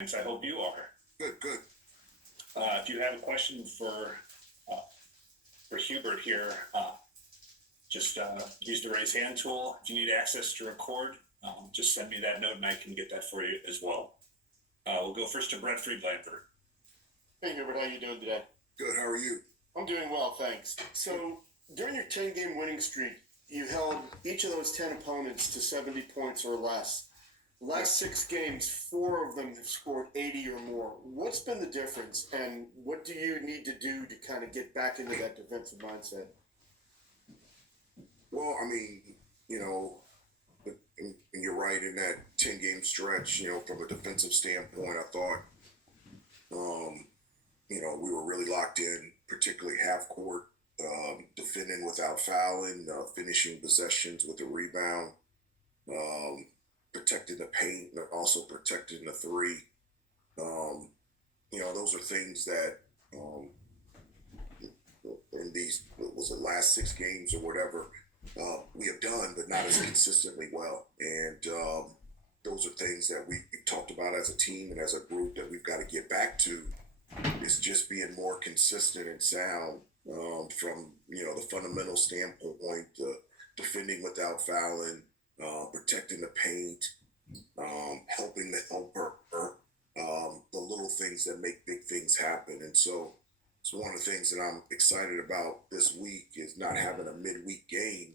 I hope you are. Good, good. If you have a question for Hubert here, just use the raise hand tool. If you need access to record, just send me that note and I can get that for you as well. We'll go first to Brett Friedlander. Hey Hubert, how you doing today? Good, how are you? I'm doing well, thanks. So during your 10-game winning streak, you held each of those 10 opponents to 70 points or less. The last 6 games, 4 of them have scored 80 or more. What's been the difference, and what do you need to do to kind of get back into that defensive mindset? Well, I mean, and you're right, in that 10-game stretch, from a defensive standpoint, I thought, we were really locked in, particularly half court, defending without fouling, finishing possessions with a rebound, protecting the paint, but also protecting the three. Those are things that in these, what was it, last 6 games or whatever, we have done, but not as consistently well. And those are things that we talked about as a team and as a group that we've got to get back to, is just being more consistent and sound from, the fundamental standpoint, defending without fouling, protecting the paint, helping the helper, the little things that make big things happen. And so it's one of the things that I'm excited about this week is not having a midweek game,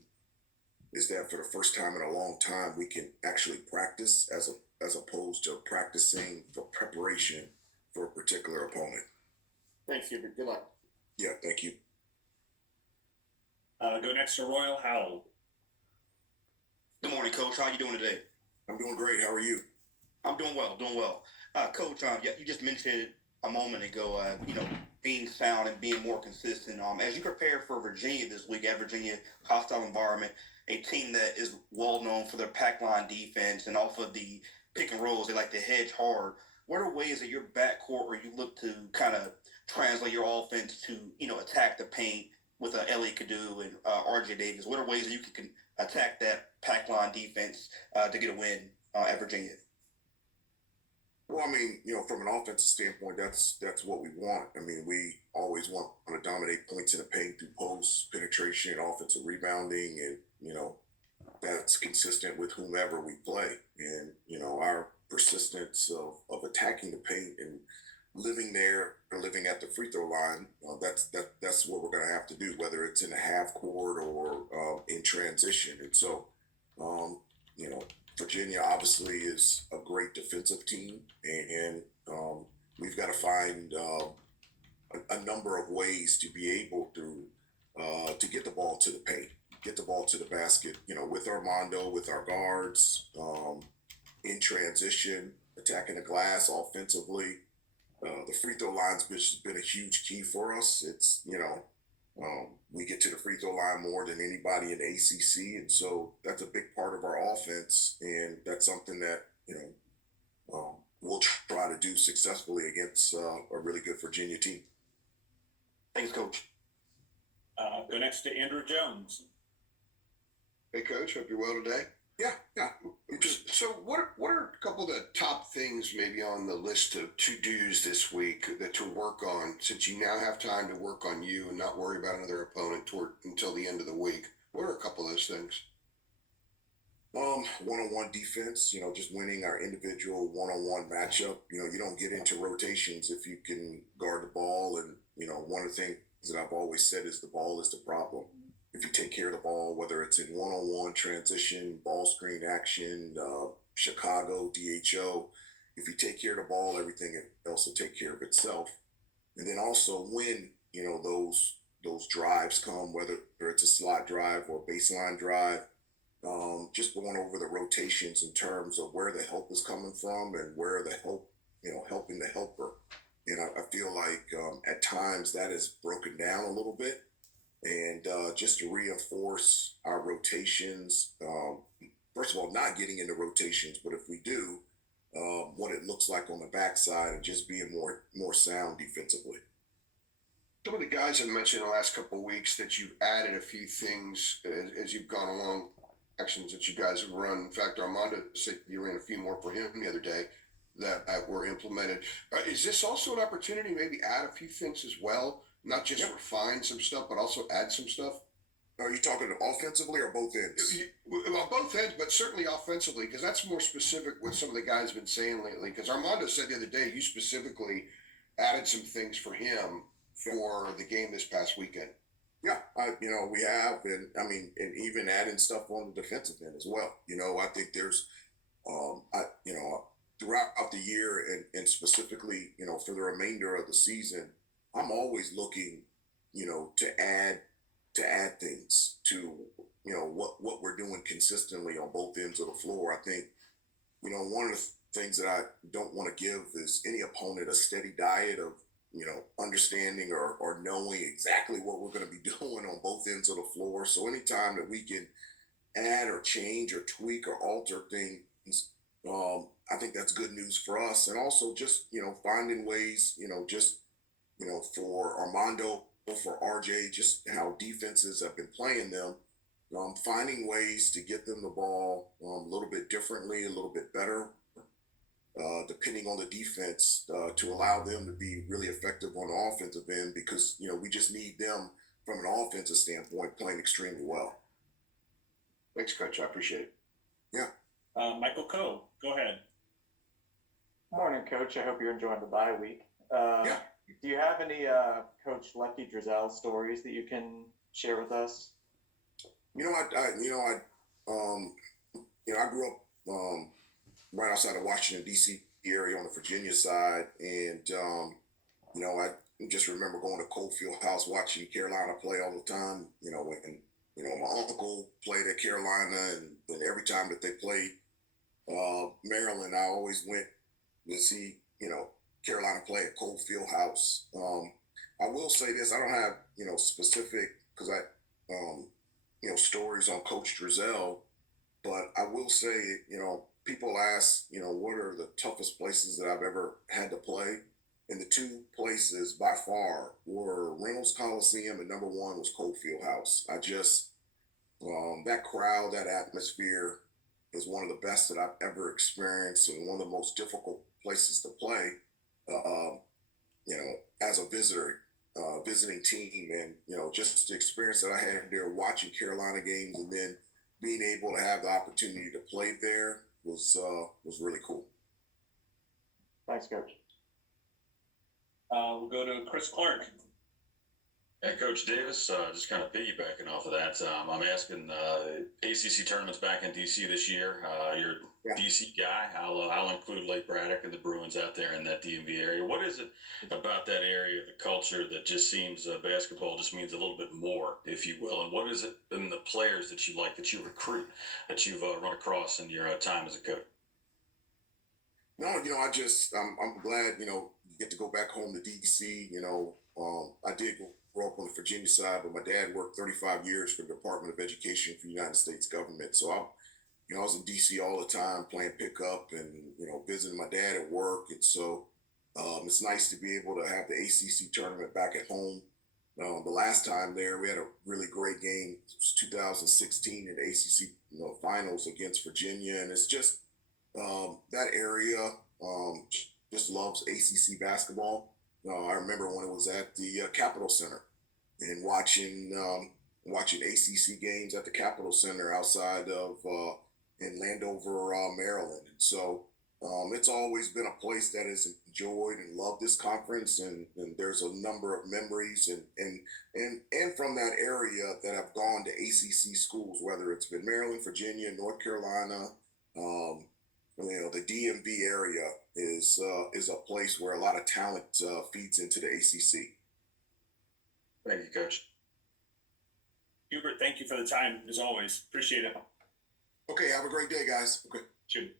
is that for the first time in a long time, we can actually practice as opposed to practicing for preparation for a particular opponent. Thanks, Hubert. Good luck. Yeah, thank you. Go next to Royal Howell. Good morning, Coach. How you doing today? I'm doing great. How are you? I'm doing well, Coach, you just mentioned a moment ago, being sound and being more consistent. As you prepare for Virginia this week, at Virginia, hostile environment, a team that is well known for their pack line defense and off of the pick and rolls, they like to hedge hard. What are ways that your backcourt where you look to kind of translate your offense to, attack the paint with Elliot Kadu and RJ Davis? What are ways that you can attack that pack line defense to get a win at Virginia? Well, I mean, from an offensive standpoint, that's what we want. I mean, we always want to dominate points in the paint through post penetration and offensive rebounding, and that's consistent with whomever we play. And our persistence of attacking the paint and living there or living at the free throw line, that's what we're going to have to do, whether it's in the half court or in transition. And so, Virginia obviously is a great defensive team, and we've got to find a number of ways to be able to get the ball to the paint, get the ball to the basket, with Armando, with our guards, in transition, attacking the glass offensively. The free throw line's has been a huge key for us. It's, we get to the free throw line more than anybody in the ACC, and so that's a big part of our offense, and that's something that we'll try to do successfully against a really good Virginia team. Thanks, Coach. Go next to Andrew Jones. Hey, Coach. Hope you're well today. Yeah. So what are a couple of the top things maybe on the list of to-dos this week that to work on, since you now have time to work on you and not worry about another opponent until the end of the week? What are a couple of those things? One-on-one defense, just winning our individual one-on-one matchup. You don't get into rotations if you can guard the ball. And, one of the things that I've always said is the ball is the problem. If you take care of the ball, whether it's in one-on-one transition, ball screen action, Chicago, DHO, if you take care of the ball, everything else will take care of itself. And then also when, those drives come, whether it's a slot drive or baseline drive, just going over the rotations in terms of where the help is coming from and where the help, helping the helper. And I feel like at times that is broken down a little bit. And just to reinforce our rotations, first of all, not getting into rotations, but if we do, what it looks like on the backside and just being more sound defensively. Some of the guys have mentioned in the last couple of weeks that you've added a few things as you've gone along, actions that you guys have run. In fact, Armando said you ran a few more for him the other day. that were implemented. Is this also an opportunity, maybe add a few things as well, not just Yep. refine some stuff, but also add some stuff? Are you talking offensively or both ends? Well, both ends, but certainly offensively, because that's more specific what some of the guys have been saying lately. Because Armando said the other day you specifically added some things for him for the game this past weekend. Yeah, we have, and I mean, and even adding stuff on the defensive end as well. I think there's, throughout the year, and specifically, for the remainder of the season, I'm always looking, to add things to, what we're doing consistently on both ends of the floor. I think, one of the things that I don't want to give is any opponent a steady diet of, understanding or knowing exactly what we're going to be doing on both ends of the floor. So anytime that we can add or change or tweak or alter things, I think that's good news for us. And also just, finding ways, for Armando, for RJ, just how defenses have been playing them, finding ways to get them the ball a little bit differently, a little bit better, depending on the defense, to allow them to be really effective on the offensive end, because we just need them from an offensive standpoint playing extremely well. Thanks, Coach. I appreciate it. Yeah. Michael Coe, go ahead. Morning, Coach. I hope you're enjoying the bye week. Yeah. Do you have any Coach Lefty Drizel stories that you can share with us? I grew up right outside of Washington D.C. area on the Virginia side, and I just remember going to Cofield House watching Carolina play all the time. And my uncle played at Carolina, and every time that they played Maryland, I always went to see Carolina play at Cofield House. I will say this: I don't have specific, because stories on Coach Drizel, but I will say people ask what are the toughest places that I've ever had to play, and the two places by far were Reynolds Coliseum, and number one was Cofield House. I just that crowd, that atmosphere is one of the best that I've ever experienced, and one of the most difficult places to play. As a visiting team, and just the experience that I had there watching Carolina games, and then being able to have the opportunity to play there was really cool. Thanks, Coach. We'll go to Chris Clark. Yeah, Coach Davis, just kind of piggybacking off of that, I'm asking ACC tournaments back in DC this year. You're Yeah. a DC guy. I'll include Lake Braddock and the Bruins out there in that DMV area. What is it about that area, the culture, that just seems basketball just means a little bit more, if you will? And what is it in the players that you like, that you recruit, that you've run across in your time as a coach? No, I'm glad you get to go back home to DC. I did grow up on the Virginia side, but my dad worked 35 years for the Department of Education for the United States government. So I was in DC all the time playing pickup and visiting my dad at work, and so it's nice to be able to have the ACC tournament back at home. The last time there, we had a really great game. It was 2016 in the ACC finals against Virginia, and it's just that area just loves ACC basketball. I remember when it was at the Capitol Center and watching ACC games at the Capitol Center outside of in Landover, Maryland. And so it's always been a place that has enjoyed and loved this conference, and there's a number of memories and from that area that have gone to ACC schools, whether it's been Maryland, Virginia, North Carolina. The DMV area is a place where a lot of talent feeds into the ACC. Thank you, Coach. Hubert, thank you for the time, as always. Appreciate it. Okay, have a great day, guys. Okay. Shoot.